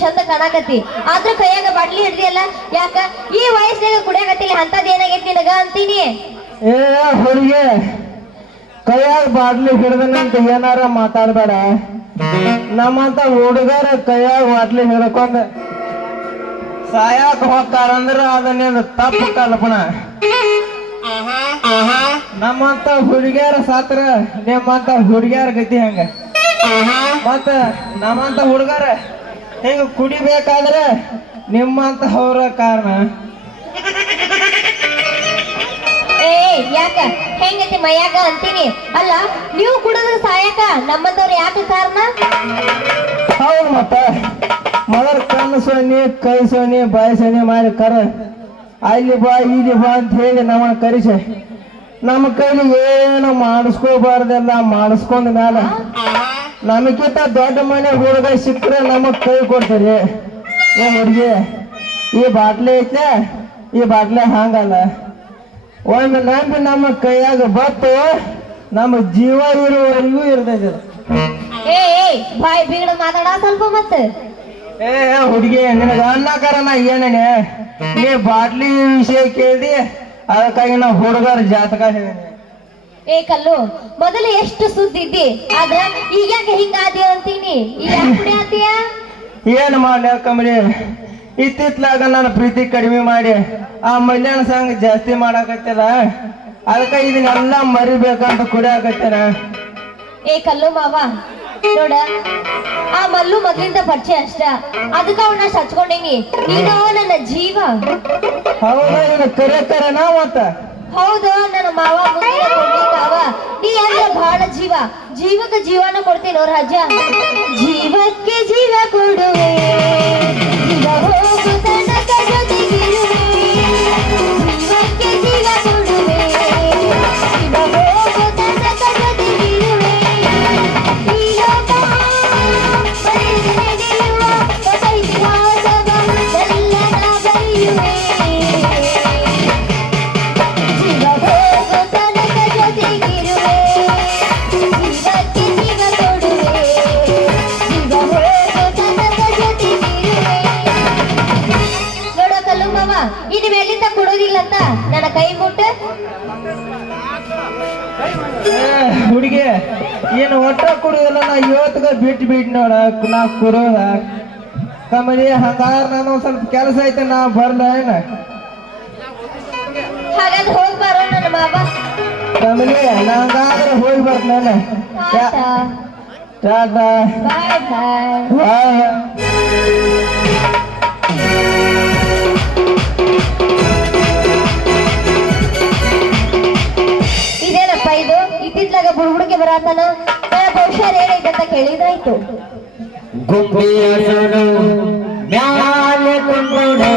ಚಂದ ಕಾಣಕತ್ತಿ. ಆದ್ರ ಕೈಯಾಗ ಬಾಟ್ಲಿ ಹಿಡ್ದಿಯಲ್ಲ? ಯಾಕ? ಈ ವಯಸ್ಸಿನಾಗ ಕುಡಿಯಾಕತಿಲ್ಲ ಅಂತದ್ ಏನಾಗೈತಿ ನಿನಗ ಅಂತೀನಿ. ಏ, ಹುಡುಗಿ, ಕೈಯಾಗ ಬಾಡ್ಲಿ ಹಿಡ್ದನಂತ ಏನಾರ ಮಾತಾಡ್ಬೇಡ. ನಮ್ಮಂತ ಹುಡುಗರ ಕೈಯಾಗ ಬಾಟ್ಲಿ ಹಿಡ್ಕೊಂಡ್ ಸಾಯಾಕ ಹೋಗ್ತಾರಂದ್ರ ಅದನ್ನೇನು ತಪ್ಪು ಕಲ್ಪನಾ. ನಮ್ಮಂತ ಹುಡುಗಿಯರ ಸಾತ್ರ ನಿಮ್ಮಂತ ಹುಡುಗಿಯರ ಗತಿ ಹಂಗ? ಮತ್ತ ನಮ್ಮಂತ ಹುಡುಗರ ಹಿಂಗ ಕುಡಿಬೇಕಾದ್ರೆ ನಿಮ್ಮಂತ ಅವರ ಕಾರಣ. ಏ ಯಾಕ? ಹೆಂಗೈತಿ ಮಯಾಗ ಅಂತೀನಿ? ಅಲ್ಲ ನೀವು ಕುಡಿದ್ರ ಸಾಯಕ ನಮ್ಮಂತವ್ರ ಯಾಕೆ ಕಾರಣ? ಹೌದು ಮತ್ತ. ಮೊದಲು ಕಣ್ಣು ಸೋನಿ ಕೈ ಸೋನಿ ಬಾಯಿ ಸೋನಿ ಮಾಡಿ ಕರ. ಅಲ್ಲಿ ಬಾ ಇಲ್ಲಿ ಬಾ ಅಂತ ಹೇಳಿ ನಮ್ಮನ್ನ ಕರಿಸ. ನಮ್ಮ ಕೈಲಿ ಏನು ಮಾಡಿಸ್ಕೋಬಾರ್ದೆಲ್ಲ ಮಾಡಿಸ್ಕೊಂಡ ಮ್ಯಾಲ ನಮಗಿಂತ ದೊಡ್ಡ ಮನೆ ಹುಡುಗ ಸಿಕ್ಕರೆ ನಮಗ್ ಕೈ ಕೊಡ್ತಾರೆ. ಏ ಹುಡುಗಿ ಈ ಬಾಟ್ಲೆ ಐತೆ ಈ ಬಾಟ್ಲೆ ಹಂಗಲ್ಲ ಒಮ್ಮೆ ನಂಬಿ ನಮ್ಮ ಕೈಯಾಗ ಬತ್ತು ನಮ್ಮ ಜೀವ ಇರುವವರೆಗೂ ಇರ್ತೈತೆ. ಏ ಏ ಬಾಯ್ ಬಿಗಡ ಮಾತಾಡ ಸ್ವಲ್ಪ ಮತ್ತೆ. ಏ ಹುಡುಗಿ ನಿನಗ ಅನ್ನಕಾರ ನಾ ಏನೇನೆ? ನೀ ಬಾಟ್ಲಿ ವಿಷಯ ಕೇಳ್ದಿ ಅದಕ್ಕಾಗಿ ನಾ ಹುಡುಗರ ಜಾತಕ ಹೇಳಿನಿ ಏ ಕಲ್ಲು ಮೊದಲು ಎಷ್ಟು ಸುದ್ದಿ ಇದ್ದಿ? ಆದ್ರ ಈಗ ಯಾಕೆ ಹಿಂಗಾದ್ಯ ಅಂತೀನಿ. ಈಗ ಏನು ಮಾಡ್ಲಿ ಕಮಲಿ ಇತ್ತಿತ್ಲಾಗ ನನ್ನ ಪ್ರೀತಿ ಕಡಿಮೆ ಮಾಡಿ ಆ ಮಲ್ಯಾಣ ಸಾಂಗ್ ಜಾಸ್ತಿ ಮಾಡಾಕತ್ತಿಲ್ಲ? ಅದಕ್ಕೆ ಇದನ್ನೆಲ್ಲ ಮರಿಬೇಕಂತ ಕುಡಿಯಾಕತ್ತೇನ ಏ ಕಲ್ಲು ಮಾವ ನೋಡ ಆ ಮಲ್ಲು ಮೊದ್ಲಿಂದ ಪರಿಚಯ ಅಷ್ಟ. ಅದಕ್ಕ ಅವ್ನ ಹಚ್ಕೊಂಡೀನಿ ನೀನು ನನ್ನ ಜೀವ. ಹೌದಾ ಕರೆ ಕರೆನಾ ಮತ್ತ? ಹೌದು ನನ್ನ ಮಾವ ಮುಂದಿನ ಕೊಡ್ಲಿಕ್ಕಾವ ನೀ ಅಂದ್ರೆ ಬಹಳ ಜೀವ. ಜೀವಕ್ಕೆ ಜೀವನ ಕೊಡ್ತೀನಿ ರಾಜ? ಜೀವಕ್ಕೆ ಜೀವ ಕೊಡುವೆ. ಮಾವ ಇನ್ನು ಮೇಲಿಂದ ಕೊಡೋದಿಲ್ಲ ಅಂತ ನನ್ನ ಕೈ ಮುಟ್ಟು. ಹುಡುಗಿ ಏನು ಒಟ್ಟ ಕುಡಿಯೋದಿಲ್ಲ ನಾ ಇವತ್ತಿಗೆ ಬಿಟ್ಟು ಬಿಟ್ಟು ನೋಡ ನಾ ಕುರೋದ ಕಮಲಿ ಹಂಗಾರ ನಾನು ಸ್ವಲ್ಪ ಕೆಲಸ ಐತೆ ನಾ ಬರ್ಲ ಏನ? ಹಾಗಾದ್ರೆ ಹೋಗ್ಬಾರೋ ನನ್ನ ಮಾವ. ಕಮಲಿ ನಾ ಹಂಗಾದ್ರೆ ಹೋಗಿ ಬರ್ತೇನೆ ಬಾಯ್ ಬಾಯ್. ಬಾಯ್. ಇದೇನಪ್ಪ ಇದು? ಇತ್ತಿತ್ಲಾಗ ಬುಡ್ಬುಡಿಗೆ ಬರತನ ಬಹುಶಃ ಏನೈತೆ ಅಂತ ಕೇಳಿದ್ರಾಯ್ತು. ಗುಂಬಿಯಸನು ಮ್ಯಾಲೆ ಕುಂಬುಡು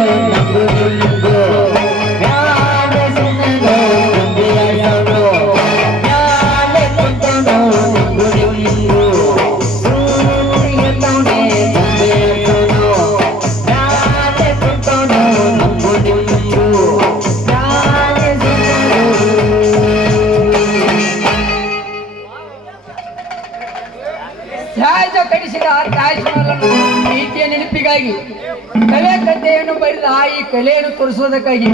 ಕಲೆ ಕಥೆಯನ್ನು ಬರೆದ ಈ ಕಲೆಯನ್ನು ತೋರಿಸೋದಕ್ಕಾಗಿ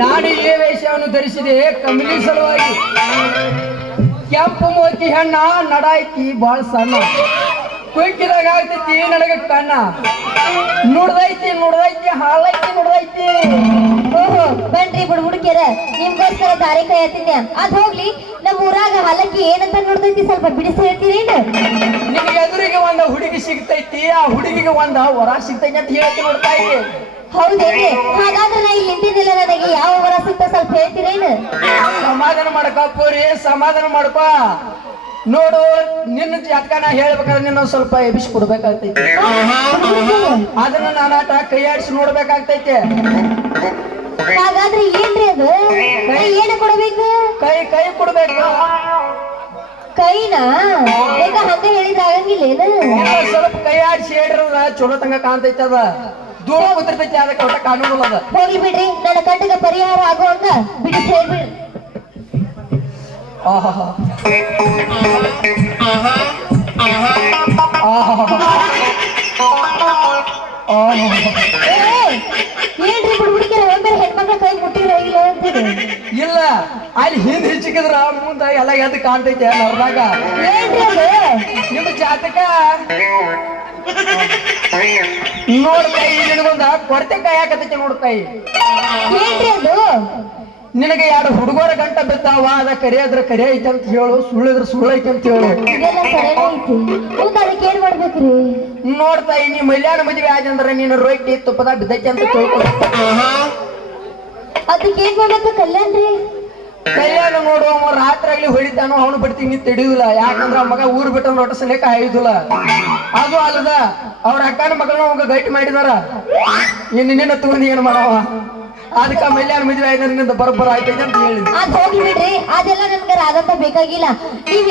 ನಾನು ಈ ವೇಷವನ್ನು ಧರಿಸಿದೆ. ಕಮಲಿ ಸಲುವಾಗಿ ಕೆಂಪು ಮೋತಿ ಹೆಣ್ಣ ನಡಾಯ್ತಿ ಬಾಳ ಸಣ್ಣ. ಕುಯ್ಕಿದಾಗ ಆಗ್ತೈತಿ ನನಗ ಕಣ್ಣ. ನುಡ್ದೈತಿ ನುಡ್ದೈತಿ ಹಾಳೈತಿ ನುಡ್ದೈತಿ. ಓಹೋ ಬನ್ರಿ ಬುಡ್ಬುಡ್ಕ್ಯಾರ ನಿಮ್ಗೋಸ್ಕರ ದಾರಿ ಕಾಯತ್ತೀನಿ ಅದ್ ಹೋಗ್ಲಿ ನಮ್ಮ ಊರಾಗ ಹಲಕ್ಕಿ ಏನಂತ ನೋಡ್ತೈತಿ ಸ್ವಲ್ಪ ಬಿಡಿಸಿ ಹೇಳ್ತೀರೇನು? ಹುಡುಗಿ ಸಿಗ್ತೈತಿ ಆ ಹುಡುಗಿಗೆ ಒಂದ ವರ ಸಿಗ್ತೈತಿ ಅಂತ ಹೇಳ್ತಿ ನೋಡ್ತಾ ಇದ್ದೆ. ಹೌದೇನ್ರಿ ಹಾಗಾದ್ರೆ ನಾ ಇಲ್ಲಿ ನಿಂತಿದ್ದಿಲ್ಲ ನನಗೆ ಯಾವ ವರ ಸಿಗ್ತ ಸ್ವಲ್ಪ ಹೇಳ್ತೀರೇನು? ಸಮಾಧಾನ ಮಾಡ್ಕೋ ಪೂರಿ ಸಮಾಧಾನ ಮಾಡ್ಕೋ. ನೋಡು ನಿನ್ನ ಜಾತಕ ನಾ ಹೇಳ್ಬೇಕಾದ್ರೆ ನಿನ್ನ ಸ್ವಲ್ಪ ಎಬಿಸಿ ಕೊಡ್ಬೇಕಾಗ್ತೈತಿ. ಅದನ್ನ ನಾನಾಟ ಕೈ ಆಡಿಸಿ ನೋಡ್ಬೇಕಾಗ್ತೈತೆ. ಹಾಗಾದ್ರೆ ಏನ್ರಿ ಅದು? ಕೈ ಏನು ಕೊಡ್ಬೇಕು? ಕೈ ಕೈ ಕೊಡ್ಬೇಕು. ಕೈನಾ? ಈಗ ಹಂಗ ಹೇಳಿದ ಆಗಂಗಿಲ್ಲೇನು ಇನ್ನೊಂದ್ ಸ್ವಲ್ಪ ಕೈ ಆಡಿಸಿ ಹೇಳಿರದ ಚಲೋ ತಂಗ ಕಾಣ್ತೈತೆ ಅದ ದೂರ ಉದ್ರತೈತಿ ಅದಕ್ಕೆ ಒಟ್ಟ ಕಾನೂನು ಅದ. ಹೋಗಿ ಬಿಡ್ರಿ ನನ್ನ ಕಣ್ಣಿಗೆ ಪರಿಹಾರ ಆಗುವಂಗ ಬಿಡಿಸಿ ಹೇಳ್ಬಿಡ್ರಿ ಆಹಾ. ಅಲ್ಲಿ ಹಿಂದ್ ಹಿಚ್ಚಿಕಿದ್ರ ಮುಂದ ಎಲ್ಲ ಎದ್ದು ಕಾಣ್ತೈತೆ ನರ್ದಾಗ ನಿಮ್ಮ ಜಾತಕ? ನೋಡ್ತಾಯಿಂದ ನಿನಗೊಂದ ಕೊರತೆ ಕೈ ಹಾಕತೈತೆ ನೋಡ್ ಕೈ. ಏನ್ರಿ ನಿನಗೆ ಯಾರು ಹುಡುಗರ ಗಂಟ ಬಿದ್ದಾವ ಅದ ಕರೆ ಅದ್ರ ಕರೆ ಐತೆ ಅಂತ ಹೇಳು ಸುಳ್ಳಿದ್ರ ಸುಳ್ಳು ಐತೆ ಅಂತ ಹೇಳು. ನೋಡ್ತಾ ನೀ ಮಲ್ಯಾಣ ಮದುವೆ ಆದಂದ್ರೆ ನೀನು ರೊಟ್ಟಿ ತುಪ್ಪದ ಬಿದ್ದೈತೆ ಅಂತ ತಿಳ್ಕೊ. ಅದಕ್ಕೆ ಏನ್ ಮಾಡ್ಬೇಕು ಕಲ್ಯಾಣ ರೀ ಕಲ್ಯಾಣ ನೋಡುವ ರಾತ್ರಿ ಹೊಡಿತಾನೋ, ಅವನು ಬಿಡ್ತೀನಿ ನೀ ತಡಿಯುದಿಲ್ಲ ಯಾಕಂದ್ರ ಮಗ ಊರ್ ಬಿಟ್ಟು ರೊಟ್ಟಸಲೇಕ ಆಯುದಿಲ್ಲ ಅದು ಅಲ್ಲದ, ಅವ್ರ ಅಕ್ಕನ ಮಗಳನ್ನ ಅವಾಗ ಗಟ್ಟಿ ಮಾಡಿದಾರ. ಇನ್ನು ನಿನ್ನ ತಗೊಂಡು ಏನ್ ಮಾಡವ? ಅದಕ್ಕ ಮಲ್ಯಾಣ ಮದುವೆ ಆಯ್ತು ನಿಂದ ಬರೋಬ್ಬರ ಆಯ್ತೈತೆ ಅಂತ ಹೇಳಿ. ಹೋಗ್ಲಿ ಬಿಡ್ರಿ, ಅದೆಲ್ಲ ನನ್ಗೆ ರಾಗಂತ ಬೇಕಾಗಿಲ್ಲ. ನೀವ್